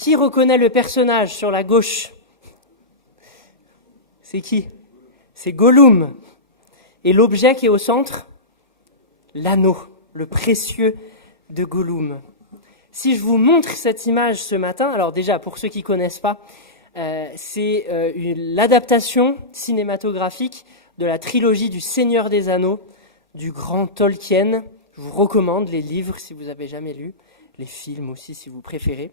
Qui reconnaît le personnage sur la gauche? C'est qui? C'est Gollum. Et l'objet qui est au centre? L'anneau, le précieux de Gollum. Si je vous montre cette image ce matin, alors déjà, pour ceux qui ne connaissent pas, c'est l'adaptation cinématographique de la trilogie du Seigneur des Anneaux, du grand Tolkien. Je vous recommande les livres si vous n'avez jamais lu, les films aussi si vous préférez.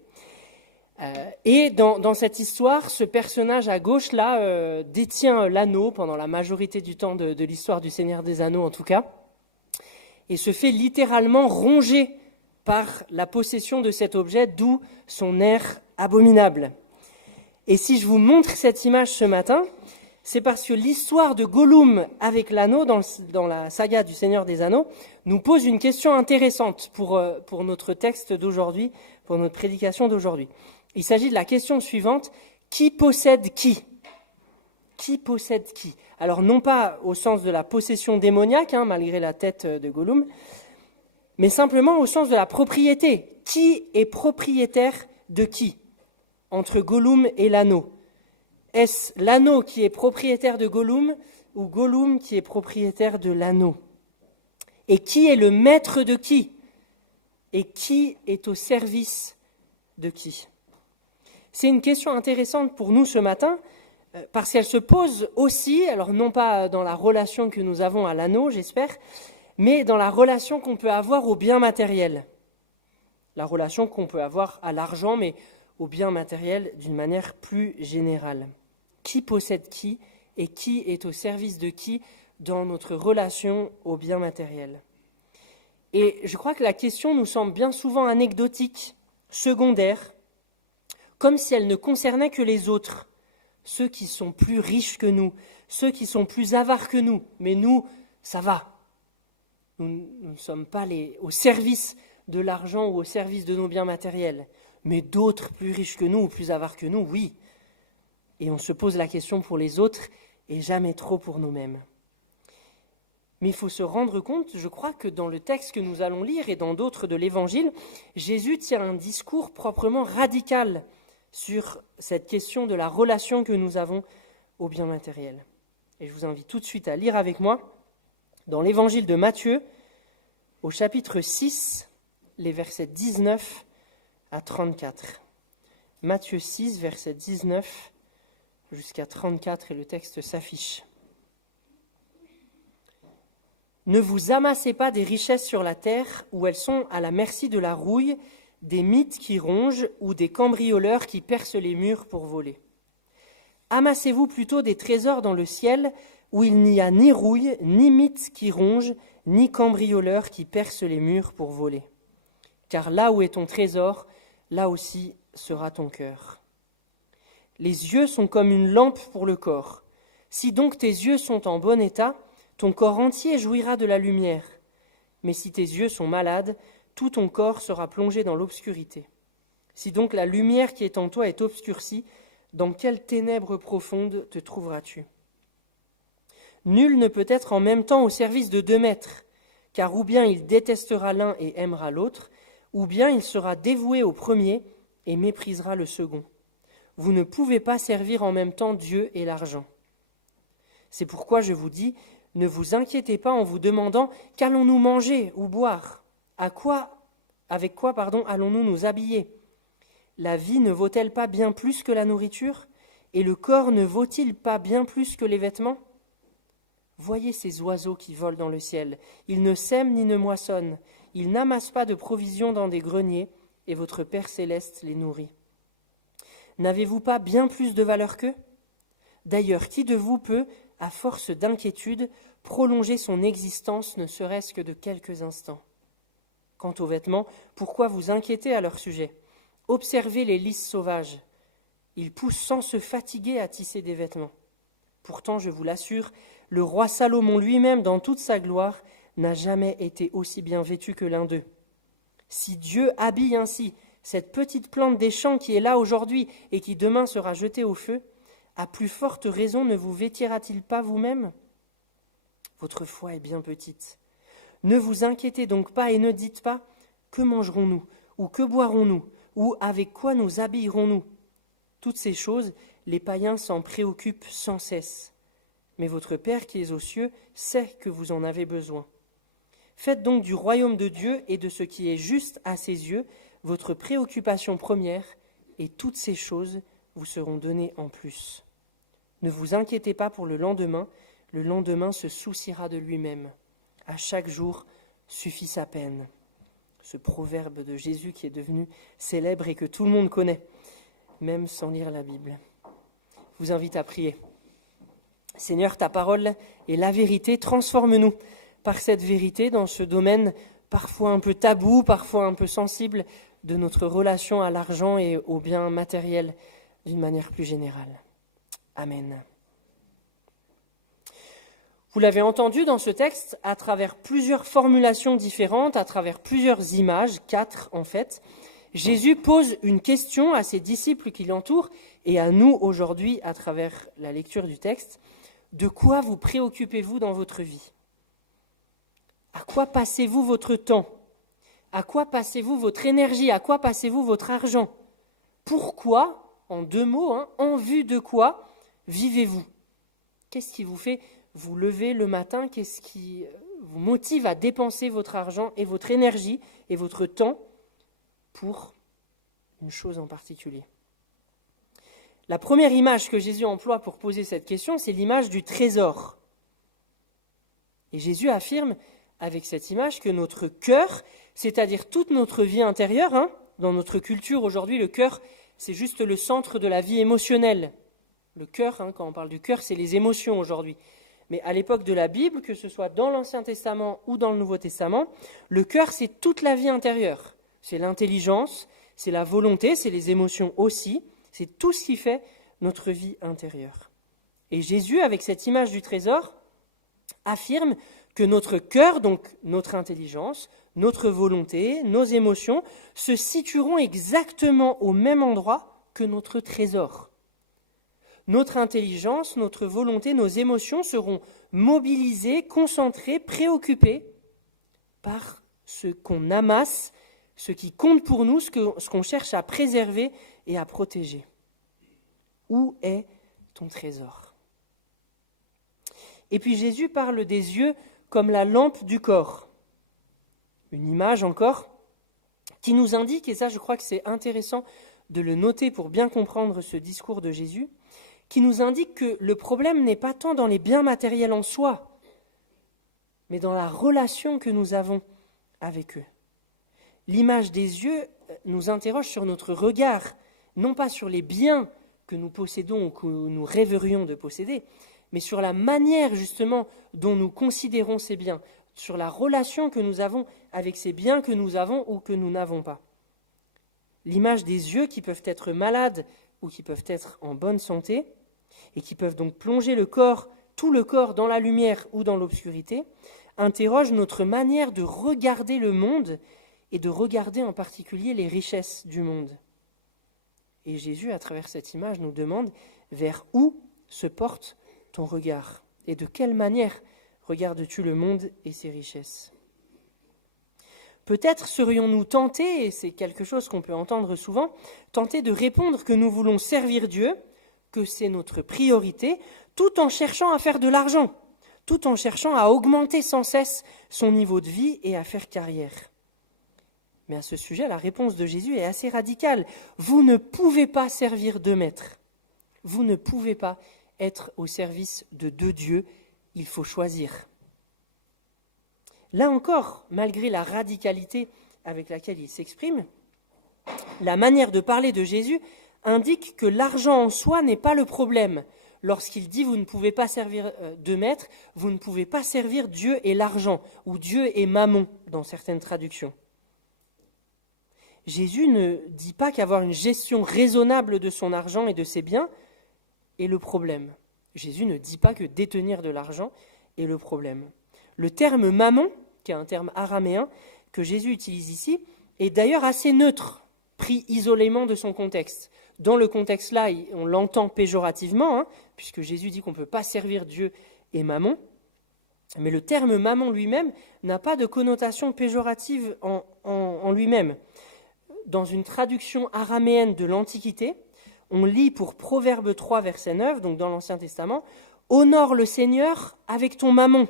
Et dans cette histoire, ce personnage à gauche là détient l'anneau pendant la majorité du temps de l'histoire du Seigneur des Anneaux en tout cas, et se fait littéralement ronger par la possession de cet objet, d'où son air abominable. Et si je vous montre cette image ce matin, c'est parce que l'histoire de Gollum avec l'anneau dans la saga du Seigneur des Anneaux nous pose une question intéressante pour notre texte d'aujourd'hui, pour notre prédication d'aujourd'hui. Il s'agit de la question suivante: qui possède qui? Qui possède qui? Alors non pas au sens de la possession démoniaque, malgré la tête de Gollum, mais simplement au sens de la propriété. Qui est propriétaire de qui entre Gollum et l'anneau? Est-ce l'anneau qui est propriétaire de Gollum ou Gollum qui est propriétaire de l'anneau? Et qui est le maître de qui? Et qui est au service de qui? C'est une question intéressante pour nous ce matin, parce qu'elle se pose aussi, alors non pas dans la relation que nous avons à l'anneau, j'espère, mais dans la relation qu'on peut avoir au bien matériel. La relation qu'on peut avoir à l'argent, mais au bien matériel d'une manière plus générale. Qui possède qui et qui est au service de qui dans notre relation au bien matériel? Et je crois que la question nous semble bien souvent anecdotique, secondaire, comme si elle ne concernait que les autres, ceux qui sont plus riches que nous, ceux qui sont plus avares que nous. Mais nous, ça va. Nous ne sommes pas au service de l'argent ou au service de nos biens matériels. Mais d'autres plus riches que nous ou plus avares que nous, oui. Et on se pose la question pour les autres et jamais trop pour nous-mêmes. Mais il faut se rendre compte, je crois que dans le texte que nous allons lire et dans d'autres de l'Évangile, Jésus tient un discours proprement radical sur cette question de la relation que nous avons au bien matériel. Et je vous invite tout de suite à lire avec moi dans l'Évangile de Matthieu, au chapitre 6, les versets 19 à 34. Matthieu 6, versets 19 jusqu'à 34, et le texte s'affiche. Ne vous amassez pas des richesses sur la terre où elles sont à la merci de la rouille, des mites qui rongent ou des cambrioleurs qui percent les murs pour voler. Amassez-vous plutôt des trésors dans le ciel où il n'y a ni rouille, ni mites qui rongent, ni cambrioleurs qui percent les murs pour voler. Car là où est ton trésor, là aussi sera ton cœur. Les yeux sont comme une lampe pour le corps. Si donc tes yeux sont en bon état, ton corps entier jouira de la lumière. Mais si tes yeux sont malades, tout ton corps sera plongé dans l'obscurité. Si donc la lumière qui est en toi est obscurcie, dans quelles ténèbres profondes te trouveras-tu? Nul ne peut être en même temps au service de 2 maîtres, car ou bien il détestera l'un et aimera l'autre, ou bien il sera dévoué au premier et méprisera le second. Vous ne pouvez pas servir en même temps Dieu et l'argent. C'est pourquoi je vous dis, ne vous inquiétez pas en vous demandant qu'allons-nous manger ou boire? Avec quoi allons-nous nous habiller? La vie ne vaut-elle pas bien plus que la nourriture? Et le corps ne vaut-il pas bien plus que les vêtements? Voyez ces oiseaux qui volent dans le ciel. Ils ne sèment ni ne moissonnent. Ils n'amassent pas de provisions dans des greniers, et votre Père céleste les nourrit. N'avez-vous pas bien plus de valeur qu'eux? D'ailleurs, qui de vous peut, à force d'inquiétude, prolonger son existence ne serait-ce que de quelques instants? Quant aux vêtements, pourquoi vous inquiétez à leur sujet? Observez les lys sauvages. Ils poussent sans se fatiguer à tisser des vêtements. Pourtant, je vous l'assure, le roi Salomon lui-même, dans toute sa gloire, n'a jamais été aussi bien vêtu que l'un d'eux. Si Dieu habille ainsi cette petite plante des champs qui est là aujourd'hui et qui demain sera jetée au feu, à plus forte raison ne vous vêtira-t-il pas vous-même? Votre foi est bien petite. Ne vous inquiétez donc pas et ne dites pas « Que mangerons-nous » ou « Que boirons-nous » Ou avec quoi nous habillerons-nous? Toutes ces choses, les païens s'en préoccupent sans cesse. Mais votre Père qui est aux cieux sait que vous en avez besoin. Faites donc du royaume de Dieu et de ce qui est juste à ses yeux votre préoccupation première, et toutes ces choses vous seront données en plus. Ne vous inquiétez pas pour le lendemain se souciera de lui-même. À chaque jour suffit sa peine. Ce proverbe de Jésus qui est devenu célèbre et que tout le monde connaît, même sans lire la Bible. Je vous invite à prier. Seigneur, ta parole est la vérité, transforme-nous par cette vérité dans ce domaine parfois un peu tabou, parfois un peu sensible de notre relation à l'argent et aux biens matériels d'une manière plus générale. Amen. Vous l'avez entendu dans ce texte, à travers plusieurs formulations différentes, à travers plusieurs images, 4 en fait, Jésus pose une question à ses disciples qui l'entourent et à nous aujourd'hui à travers la lecture du texte. De quoi vous préoccupez-vous dans votre vie? À quoi passez-vous votre temps? À quoi passez-vous votre énergie? À quoi passez-vous votre argent? Pourquoi, en 2 mots, en vue de quoi vivez-vous? Qu'est-ce qui vous fait vous lever le matin? Qu'est-ce qui vous motive à dépenser votre argent et votre énergie et votre temps pour une chose en particulier? La première image que Jésus emploie pour poser cette question, c'est l'image du trésor. Et Jésus affirme avec cette image que notre cœur, c'est-à-dire toute notre vie intérieure, dans notre culture aujourd'hui, le cœur, c'est juste le centre de la vie émotionnelle. Le cœur, quand on parle du cœur, c'est les émotions aujourd'hui. Mais à l'époque de la Bible, que ce soit dans l'Ancien Testament ou dans le Nouveau Testament, le cœur, c'est toute la vie intérieure. C'est l'intelligence, c'est la volonté, c'est les émotions aussi. C'est tout ce qui fait notre vie intérieure. Et Jésus, avec cette image du trésor, affirme que notre cœur, donc notre intelligence, notre volonté, nos émotions, se situeront exactement au même endroit que notre trésor. Notre intelligence, notre volonté, nos émotions seront mobilisées, concentrées, préoccupées par ce qu'on amasse, ce qui compte pour nous, ce qu'on cherche à préserver et à protéger. Où est ton trésor? Et puis Jésus parle des yeux comme la lampe du corps. Une image encore qui nous indique, et ça je crois que c'est intéressant de le noter pour bien comprendre ce discours de Jésus, qui nous indique que le problème n'est pas tant dans les biens matériels en soi, mais dans la relation que nous avons avec eux. L'image des yeux nous interroge sur notre regard, non pas sur les biens que nous possédons ou que nous rêverions de posséder, mais sur la manière justement dont nous considérons ces biens, sur la relation que nous avons avec ces biens que nous avons ou que nous n'avons pas. L'image des yeux qui peuvent être malades ou qui peuvent être en bonne santé et qui peuvent donc plonger le corps, tout le corps dans la lumière ou dans l'obscurité, interroge notre manière de regarder le monde et de regarder en particulier les richesses du monde. Et Jésus, à travers cette image, nous demande vers où se porte ton regard et de quelle manière regardes-tu le monde et ses richesses. Peut-être serions-nous tentés, et c'est quelque chose qu'on peut entendre souvent, tentés de répondre que nous voulons servir Dieu, que c'est notre priorité, tout en cherchant à faire de l'argent, tout en cherchant à augmenter sans cesse son niveau de vie et à faire carrière. Mais à ce sujet, la réponse de Jésus est assez radicale. Vous ne pouvez pas servir 2 maîtres. Vous ne pouvez pas être au service de 2 dieux. Il faut choisir. Là encore, malgré la radicalité avec laquelle il s'exprime, la manière de parler de Jésus indique que l'argent en soi n'est pas le problème. Lorsqu'il dit « vous ne pouvez pas servir 2 maîtres », vous ne pouvez pas servir Dieu et l'argent, ou Dieu et Mammon dans certaines traductions. Jésus ne dit pas qu'avoir une gestion raisonnable de son argent et de ses biens est le problème. Jésus ne dit pas que détenir de l'argent est le problème. Le terme mammon, qui est un terme araméen que Jésus utilise ici, est d'ailleurs assez neutre, pris isolément de son contexte. Dans le contexte-là, on l'entend péjorativement, puisque Jésus dit qu'on ne peut pas servir Dieu et mammon. Mais le terme mammon lui-même n'a pas de connotation péjorative en lui-même. dans une traduction araméenne de l'Antiquité, on lit pour Proverbe 3, verset 9, donc dans l'Ancien Testament, « Honore le Seigneur avec ton mammon ».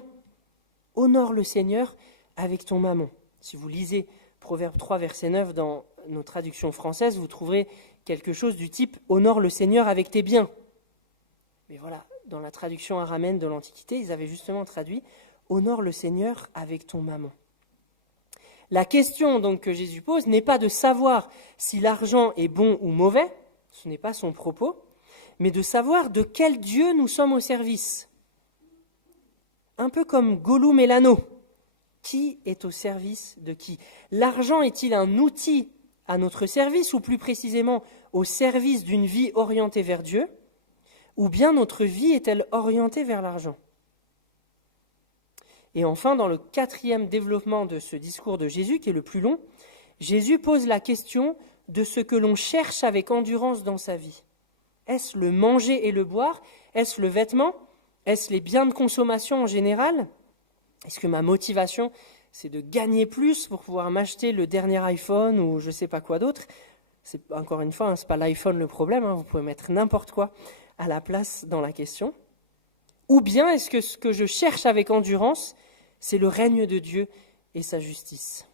Honore le Seigneur avec ton mammon. Si vous lisez Proverbe 3, verset 9 dans nos traductions françaises, vous trouverez quelque chose du type « Honore le Seigneur avec tes biens ». Mais voilà, dans la traduction araméenne de l'Antiquité, ils avaient justement traduit « Honore le Seigneur avec ton mammon ». La question donc que Jésus pose n'est pas de savoir si l'argent est bon ou mauvais, ce n'est pas son propos, mais de savoir de quel Dieu nous sommes au service. Un peu comme Gollum et l'anneau. Qui est au service de qui? L'argent est-il un outil à notre service, ou plus précisément au service d'une vie orientée vers Dieu, ou bien notre vie est-elle orientée vers l'argent? Et enfin, dans le 4e développement de ce discours de Jésus, qui est le plus long, Jésus pose la question de ce que l'on cherche avec endurance dans sa vie. Est-ce le manger et le boire? Est-ce le vêtement? Est-ce les biens de consommation en général? Est-ce que ma motivation, c'est de gagner plus pour pouvoir m'acheter le dernier iPhone ou je ne sais pas quoi d'autre? Encore une fois, ce n'est pas l'iPhone le problème, vous pouvez mettre n'importe quoi à la place dans la question. Ou bien est-ce que ce que je cherche avec endurance, c'est le règne de Dieu et sa justice?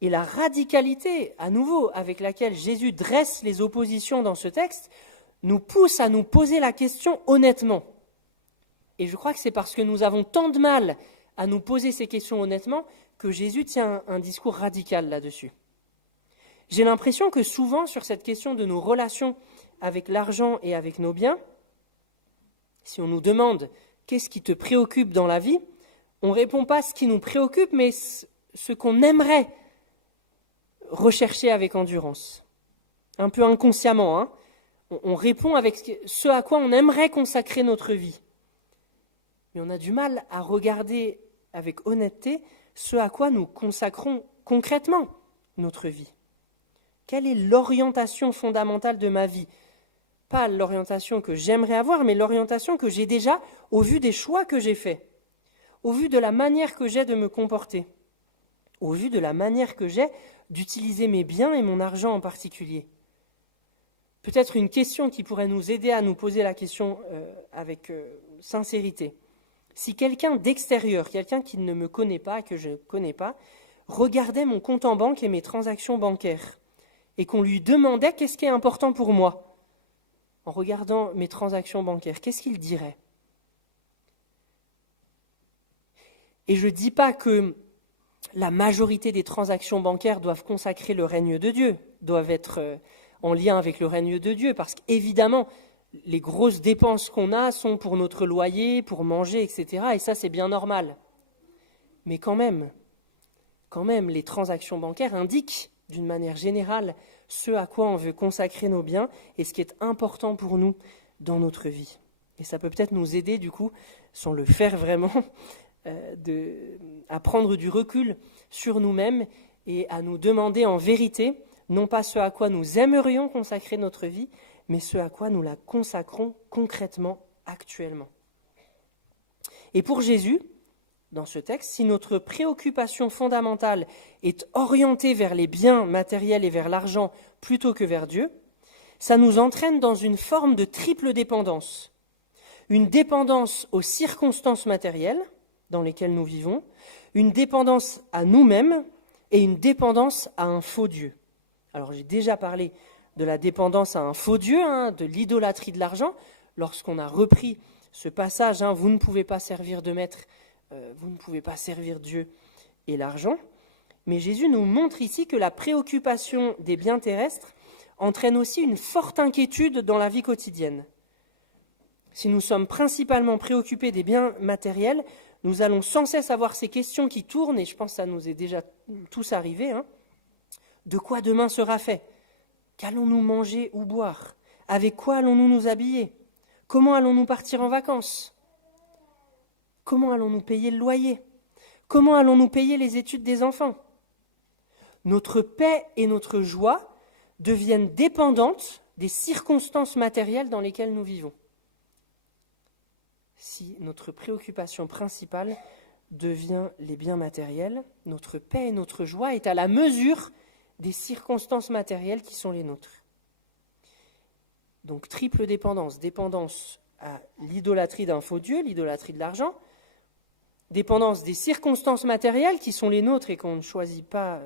Et la radicalité, à nouveau, avec laquelle Jésus dresse les oppositions dans ce texte, nous pousse à nous poser la question honnêtement. Et je crois que c'est parce que nous avons tant de mal à nous poser ces questions honnêtement que Jésus tient un discours radical là-dessus. J'ai l'impression que souvent, sur cette question de nos relations avec l'argent et avec nos biens, si on nous demande « qu'est-ce qui te préoccupe dans la vie ?», on ne répond pas ce qui nous préoccupe, mais ce qu'on aimerait rechercher avec endurance. Un peu inconsciemment, on répond avec ce à quoi on aimerait consacrer notre vie. Mais on a du mal à regarder avec honnêteté ce à quoi nous consacrons concrètement notre vie. Quelle est l'orientation fondamentale de ma vie? Pas l'orientation que j'aimerais avoir, mais l'orientation que j'ai déjà au vu des choix que j'ai faits, au vu de la manière que j'ai de me comporter, au vu de la manière que j'ai d'utiliser mes biens et mon argent en particulier. Peut-être une question qui pourrait nous aider à nous poser la question avec sincérité. Si quelqu'un d'extérieur, quelqu'un qui ne me connaît pas, que je ne connais pas, regardait mon compte en banque et mes transactions bancaires, et qu'on lui demandait qu'est-ce qui est important pour moi, en regardant mes transactions bancaires, qu'est-ce qu'il dirait? Et je ne dis pas que la majorité des transactions bancaires doivent consacrer le règne de Dieu, doivent être en lien avec le règne de Dieu, parce qu'évidemment, les grosses dépenses qu'on a sont pour notre loyer, pour manger, etc. Et ça, c'est bien normal. Mais quand même, les transactions bancaires indiquent, d'une manière générale, ce à quoi on veut consacrer nos biens et ce qui est important pour nous dans notre vie. Et ça peut peut-être nous aider, du coup, sans le faire vraiment, à prendre du recul sur nous-mêmes et à nous demander en vérité, non pas ce à quoi nous aimerions consacrer notre vie, mais ce à quoi nous la consacrons concrètement, actuellement. Et pour Jésus, dans ce texte, si notre préoccupation fondamentale est orientée vers les biens matériels et vers l'argent plutôt que vers Dieu, ça nous entraîne dans une forme de triple dépendance. Une dépendance aux circonstances matérielles dans lesquelles nous vivons, une dépendance à nous-mêmes et une dépendance à un faux Dieu. Alors j'ai déjà parlé de la dépendance à un faux Dieu, de l'idolâtrie de l'argent, lorsqu'on a repris ce passage, vous ne pouvez pas servir de maître, vous ne pouvez pas servir Dieu et l'argent. Mais Jésus nous montre ici que la préoccupation des biens terrestres entraîne aussi une forte inquiétude dans la vie quotidienne. Si nous sommes principalement préoccupés des biens matériels, nous allons sans cesse avoir ces questions qui tournent, et je pense que ça nous est déjà tous arrivé. De quoi demain sera fait? Qu'allons-nous manger ou boire? Avec quoi allons-nous nous habiller? Comment allons-nous partir en vacances? Comment allons-nous payer le loyer? Comment allons-nous payer les études des enfants? Notre paix et notre joie deviennent dépendantes des circonstances matérielles dans lesquelles nous vivons. Si notre préoccupation principale devient les biens matériels, notre paix et notre joie est à la mesure des circonstances matérielles qui sont les nôtres. Donc triple dépendance, dépendance à l'idolâtrie d'un faux Dieu, l'idolâtrie de l'argent, dépendance des circonstances matérielles qui sont les nôtres et qu'on ne choisit pas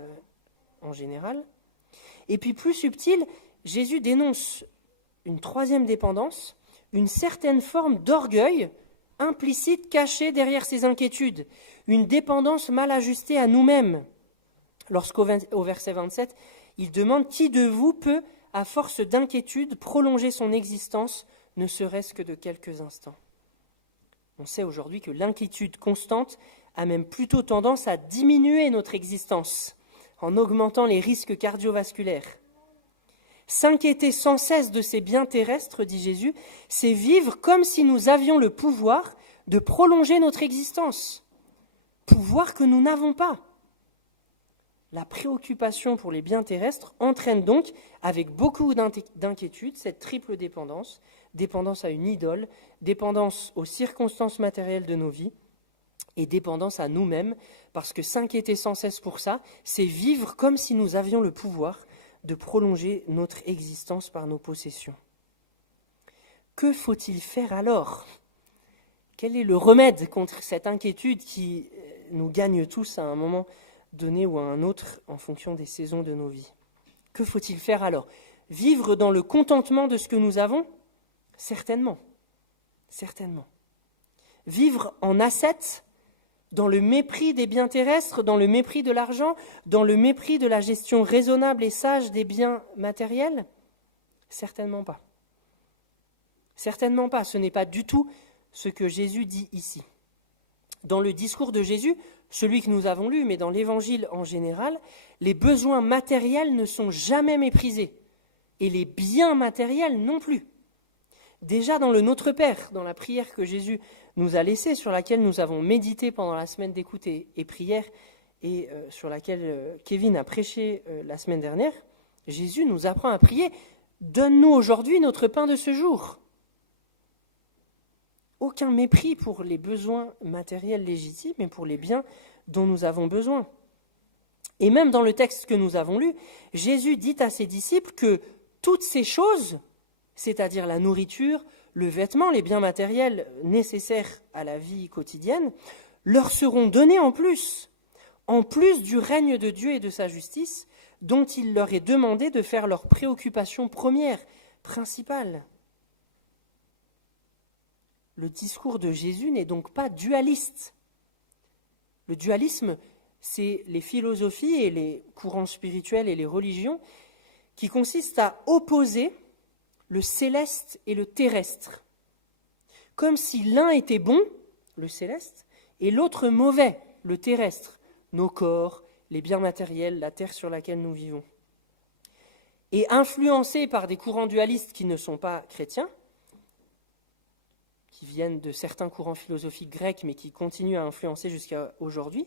en général. Et puis plus subtil, Jésus dénonce une troisième dépendance, une certaine forme d'orgueil implicite cachée derrière ses inquiétudes, une dépendance mal ajustée à nous-mêmes. Lorsqu'au verset 27, il demande « Qui de vous peut, à force d'inquiétude, prolonger son existence, ne serait-ce que de quelques instants ?» On sait aujourd'hui que l'inquiétude constante a même plutôt tendance à diminuer notre existence, en augmentant les risques cardiovasculaires. S'inquiéter sans cesse de ces biens terrestres, dit Jésus, c'est vivre comme si nous avions le pouvoir de prolonger notre existence, pouvoir que nous n'avons pas. La préoccupation pour les biens terrestres entraîne donc, avec beaucoup d'inquiétude, cette triple dépendance, dépendance à une idole, dépendance aux circonstances matérielles de nos vies et dépendance à nous-mêmes, parce que s'inquiéter sans cesse pour ça, c'est vivre comme si nous avions le pouvoir de prolonger notre existence par nos possessions. Que faut-il faire alors ? Quel est le remède contre cette inquiétude qui nous gagne tous à un moment donné ou à un autre en fonction des saisons de nos vies ? Que faut-il faire alors ? Vivre dans le contentement de ce que nous avons ? Certainement. Certainement. Vivre en ascète, dans le mépris des biens terrestres, dans le mépris de l'argent, dans le mépris de la gestion raisonnable et sage des biens matériels ? Certainement pas. Certainement pas. Ce n'est pas du tout ce que Jésus dit ici. Dans le discours de Jésus, celui que nous avons lu, mais dans l'Évangile en général, les besoins matériels ne sont jamais méprisés, et les biens matériels non plus. Déjà dans le Notre Père, dans la prière que Jésus nous a laissée, sur laquelle nous avons médité pendant la semaine d'écoute et prière, et sur laquelle Kevin a prêché la semaine dernière, Jésus nous apprend à prier « Donne-nous aujourd'hui notre pain de ce jour ». Aucun mépris pour les besoins matériels légitimes, mais pour les biens dont nous avons besoin. Et même dans le texte que nous avons lu, Jésus dit à ses disciples que toutes ces choses, c'est-à-dire la nourriture, le vêtement, les biens matériels nécessaires à la vie quotidienne, leur seront données en plus du règne de Dieu et de sa justice, dont il leur est demandé de faire leur préoccupation première, principale. Le discours de Jésus n'est donc pas dualiste. Le dualisme, c'est les philosophies et les courants spirituels et les religions qui consistent à opposer le céleste et le terrestre, comme si l'un était bon, le céleste, et l'autre mauvais, le terrestre, nos corps, les biens matériels, la terre sur laquelle nous vivons. Et influencés par des courants dualistes qui ne sont pas chrétiens, qui viennent de certains courants philosophiques grecs, mais qui continuent à influencer jusqu'à aujourd'hui,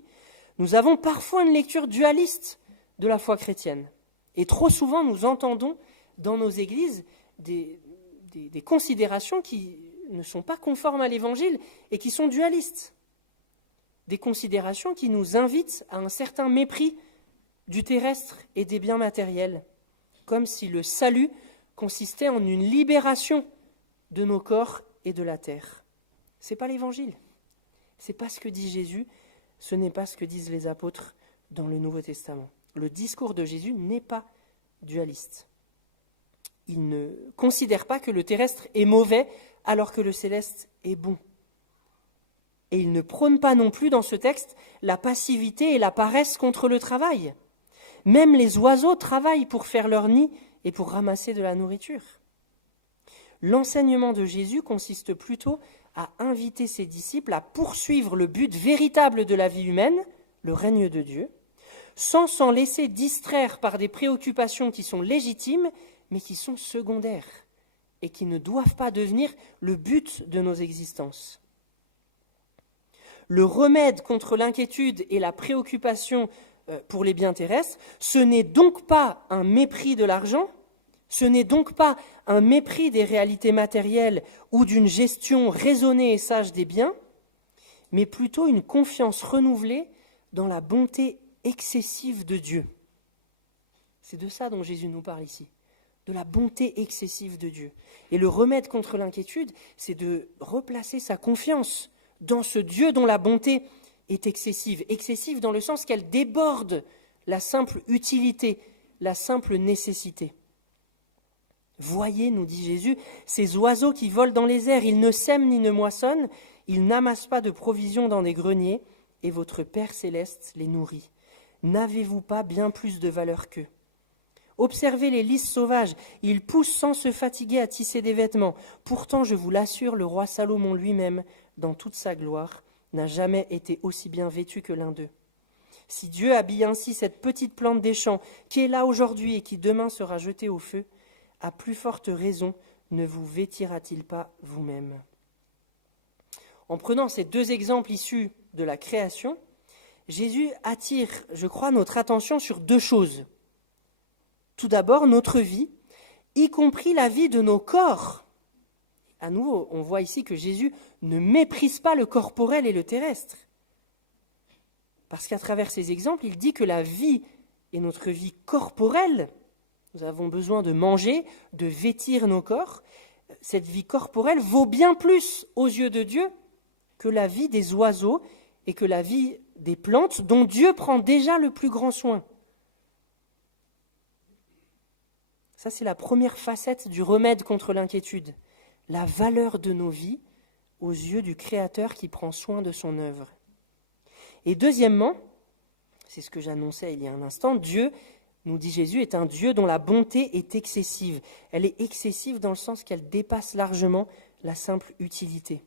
nous avons parfois une lecture dualiste de la foi chrétienne. Et trop souvent, nous entendons dans nos églises des considérations qui ne sont pas conformes à l'Évangile et qui sont dualistes. Des considérations qui nous invitent à un certain mépris du terrestre et des biens matériels, comme si le salut consistait en une libération de nos corps et de la terre. Ce n'est pas l'Évangile. Ce n'est pas ce que dit Jésus, ce n'est pas ce que disent les apôtres dans le Nouveau Testament. Le discours de Jésus n'est pas dualiste. Il ne considère pas que le terrestre est mauvais alors que le céleste est bon. Et il ne prône pas non plus dans ce texte la passivité et la paresse contre le travail. Même les oiseaux travaillent pour faire leur nid et pour ramasser de la nourriture. L'enseignement de Jésus consiste plutôt à inviter ses disciples à poursuivre le but véritable de la vie humaine, le règne de Dieu, sans s'en laisser distraire par des préoccupations qui sont légitimes, mais qui sont secondaires et qui ne doivent pas devenir le but de nos existences. Le remède contre l'inquiétude et la préoccupation pour les biens terrestres, ce n'est donc pas un mépris de l'argent, ce n'est donc pas un mépris des réalités matérielles ou d'une gestion raisonnée et sage des biens, mais plutôt une confiance renouvelée dans la bonté excessive de Dieu. C'est de ça dont Jésus nous parle ici, de la bonté excessive de Dieu. Et le remède contre l'inquiétude, c'est de replacer sa confiance dans ce Dieu dont la bonté est excessive. Excessive dans le sens qu'elle déborde la simple utilité, la simple nécessité. Voyez, nous dit Jésus, ces oiseaux qui volent dans les airs, ils ne sèment ni ne moissonnent, ils n'amassent pas de provisions dans des greniers, et votre Père céleste les nourrit. N'avez-vous pas bien plus de valeur qu'eux ? Observez les lys sauvages, ils poussent sans se fatiguer à tisser des vêtements. Pourtant, je vous l'assure, le roi Salomon lui-même, dans toute sa gloire, n'a jamais été aussi bien vêtu que l'un d'eux. Si Dieu habille ainsi cette petite plante des champs, qui est là aujourd'hui et qui demain sera jetée au feu, à plus forte raison ne vous vêtira-t-il pas vous-même ? En prenant ces deux exemples issus de la création, Jésus attire, je crois, notre attention sur deux choses. Tout d'abord, notre vie, y compris la vie de nos corps. À nouveau, on voit ici que Jésus ne méprise pas le corporel et le terrestre. Parce qu'à travers ces exemples, il dit que la vie est notre vie corporelle. Nous avons besoin de manger, de vêtir nos corps. Cette vie corporelle vaut bien plus aux yeux de Dieu que la vie des oiseaux et que la vie des plantes dont Dieu prend déjà le plus grand soin. Ça, c'est la première facette du remède contre l'inquiétude. La valeur de nos vies aux yeux du Créateur qui prend soin de son œuvre. Et deuxièmement, c'est ce que j'annonçais il y a un instant, Dieu, nous dit Jésus, est un Dieu dont la bonté est excessive. Elle est excessive dans le sens qu'elle dépasse largement la simple utilité.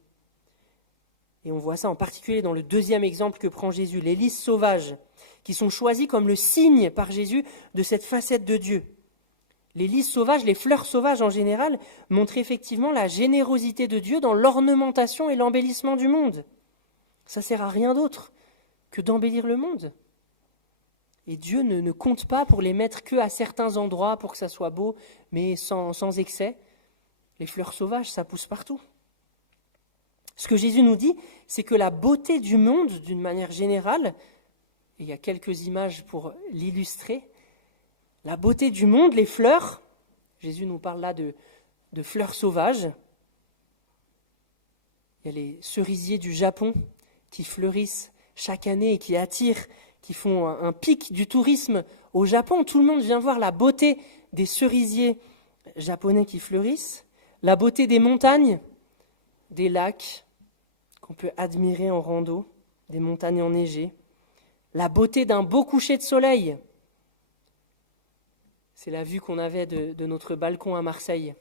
Et on voit ça en particulier dans le deuxième exemple que prend Jésus, les lys sauvages, qui sont choisis comme le signe par Jésus de cette facette de Dieu. Les lys sauvages, les fleurs sauvages en général, montrent effectivement la générosité de Dieu dans l'ornementation et l'embellissement du monde. Ça ne sert à rien d'autre que d'embellir le monde. Et Dieu ne compte pas pour les mettre qu'à certains endroits pour que ça soit beau, mais sans excès. Les fleurs sauvages, ça pousse partout. Ce que Jésus nous dit, c'est que la beauté du monde, d'une manière générale, et il y a quelques images pour l'illustrer, la beauté du monde, les fleurs, Jésus nous parle là de fleurs sauvages. Il y a les cerisiers du Japon qui fleurissent chaque année et qui attirent, qui font un pic du tourisme au Japon. Tout le monde vient voir la beauté des cerisiers japonais qui fleurissent, la beauté des montagnes, des lacs qu'on peut admirer en rando, des montagnes enneigées, la beauté d'un beau coucher de soleil. C'est la vue qu'on avait de notre balcon à Marseille.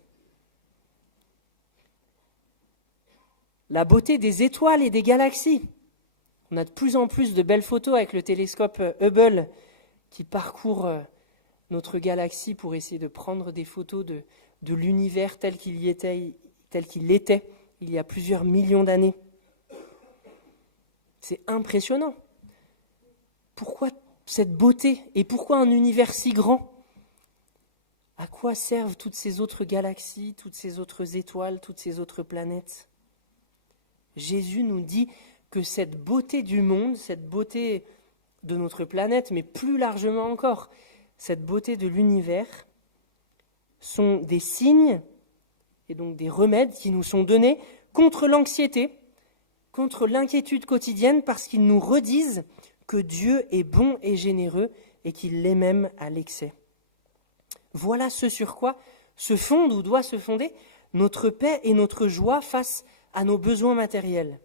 La beauté des étoiles et des galaxies. On a de plus en plus de belles photos avec le télescope Hubble qui parcourt notre galaxie pour essayer de prendre des photos de l'univers tel qu'il était il y a plusieurs millions d'années. C'est impressionnant. Pourquoi cette beauté et pourquoi un univers si grand ? À quoi servent toutes ces autres galaxies, toutes ces autres étoiles, toutes ces autres planètes ? Jésus nous dit que cette beauté du monde, cette beauté de notre planète, mais plus largement encore, cette beauté de l'univers, sont des signes et donc des remèdes qui nous sont donnés contre l'anxiété, contre l'inquiétude quotidienne, parce qu'ils nous redisent que Dieu est bon et généreux et qu'il l'est même à l'excès. Voilà ce sur quoi se fonde ou doit se fonder notre paix et notre joie face à nos besoins matériels.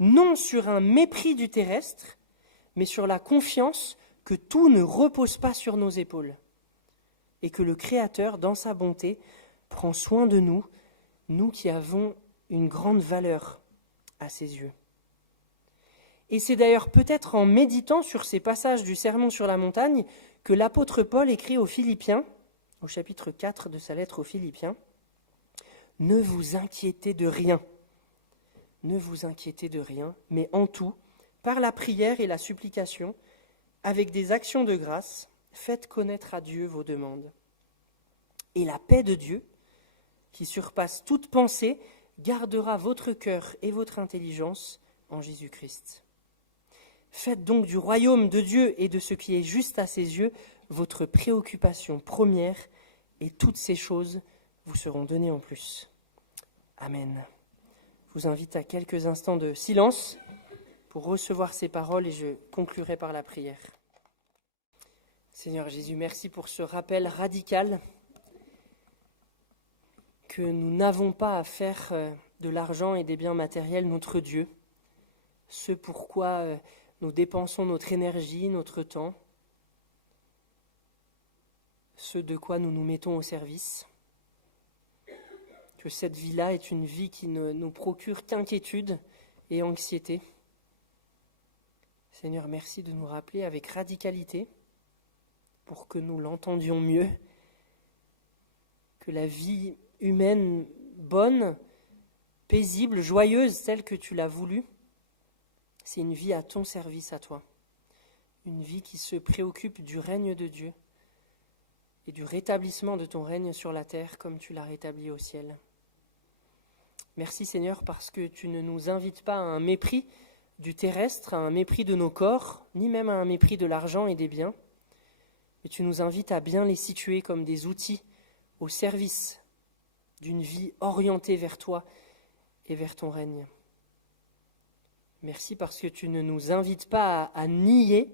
Non sur un mépris du terrestre, mais sur la confiance que tout ne repose pas sur nos épaules et que le Créateur, dans sa bonté, prend soin de nous, nous qui avons une grande valeur à ses yeux. Et c'est d'ailleurs peut-être en méditant sur ces passages du Sermon sur la montagne que l'apôtre Paul écrit aux Philippiens, au chapitre 4 de sa lettre aux Philippiens, « Ne vous inquiétez de rien. Ne vous inquiétez de rien, mais en tout, par la prière et la supplication, avec des actions de grâce, faites connaître à Dieu vos demandes. Et la paix de Dieu, qui surpasse toute pensée, gardera votre cœur et votre intelligence en Jésus-Christ. Faites donc du royaume de Dieu et de ce qui est juste à ses yeux votre préoccupation première, et toutes ces choses vous seront données en plus. Amen. Je vous invite à quelques instants de silence pour recevoir ces paroles et je conclurai par la prière. Seigneur Jésus, merci pour ce rappel radical que nous n'avons pas à faire de l'argent et des biens matériels notre Dieu, ce pourquoi nous dépensons notre énergie, notre temps, ce de quoi nous nous mettons au service, que cette vie-là est une vie qui ne nous procure qu'inquiétude et anxiété. Seigneur, merci de nous rappeler avec radicalité, pour que nous l'entendions mieux, que la vie humaine bonne, paisible, joyeuse, telle que tu l'as voulu, c'est une vie à ton service à toi. Une vie qui se préoccupe du règne de Dieu et du rétablissement de ton règne sur la terre comme tu l'as rétabli au ciel. Merci Seigneur parce que tu ne nous invites pas à un mépris du terrestre, à un mépris de nos corps, ni même à un mépris de l'argent et des biens, mais tu nous invites à bien les situer comme des outils au service d'une vie orientée vers toi et vers ton règne. Merci parce que tu ne nous invites pas à nier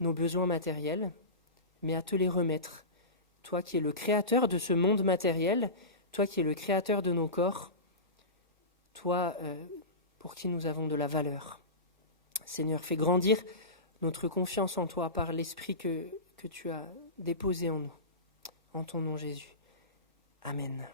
nos besoins matériels, mais à te les remettre. Toi qui es le créateur de ce monde matériel, toi qui es le créateur de nos corps, toi pour qui nous avons de la valeur. Seigneur, fais grandir notre confiance en toi par l'esprit que tu as déposé en nous. En ton nom Jésus. Amen.